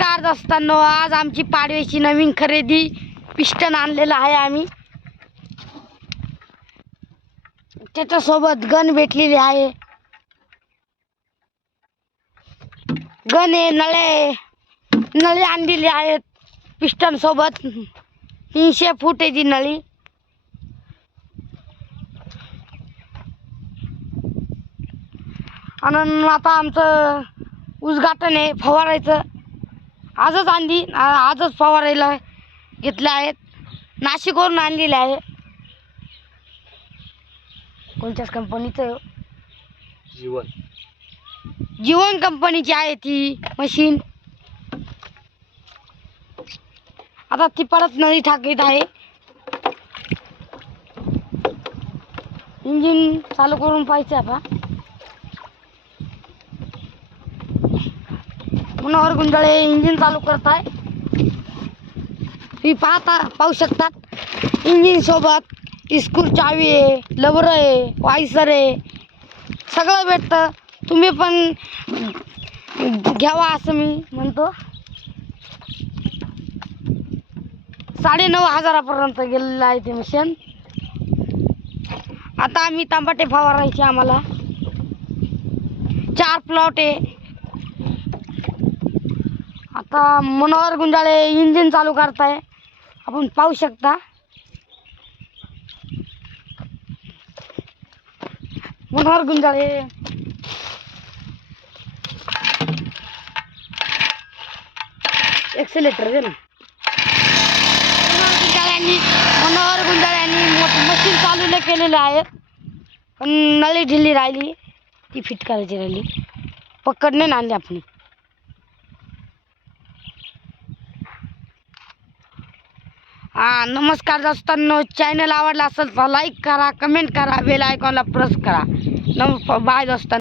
Car असताना आज आमची पाडव्याची नवीन खरेदी पिस्टन आणलेलं आहे आम्ही. त्याच्यासोबत गन भेटलेली आहे. गन आहे नळे नळी आणलेली आहेत पिस्टन सोबत. तीनशे फूट आहे ती नळी. आणि आता आमचं उद्घाटन आहे फवारायचं. आजच आणली आजच फवारायला घेतले आहेत. नाशिकवरून आणलेले आहे. कोणत्याच कंपनीचं हो? जीवन. जीवन कंपनीची आहे ती मशीन आता ती परत नळी टाकीत आहे. इंजिन चालू करून पाहिजे आता. मनोहर गुंजाळे इंजिन चालू करत आहे तुम्ही पाहता पाहू शकतात. इंजिन सोबत इस्कूल चावी आहे लवर आहे वायसर आहे. सगळं भेटतं. तुम्ही पण घ्यावा असं मी म्हणतो. साडेनऊ हजारापर्यंत गेलेलं आहे ते मशीन आता आम्ही तांबाटे फवारायचे आम्हाला. चार प्लॉट आहे. आता मनोहर गुंजाळे इंजिन चालू करताय. आपण पाहू शकता. मनोहर गुंजाळे. एक्सेलेटर दे ना. मनोहर गुंजाळ्यांनी मनोहर गुंजाळ्यांनी मोठ- मशीन चालू नाही केलेलं आहे. पण नळी ढिल्ली राहिली. ती फिट करायची राहिली. पकडणे आणली आपली नमस्कार दोस्तांनो चॅनल आवडला असेल तर लाईक करा कमेंट करा बेल आयकॉनला प्रेस करा. नम बाय दोस्तांनो.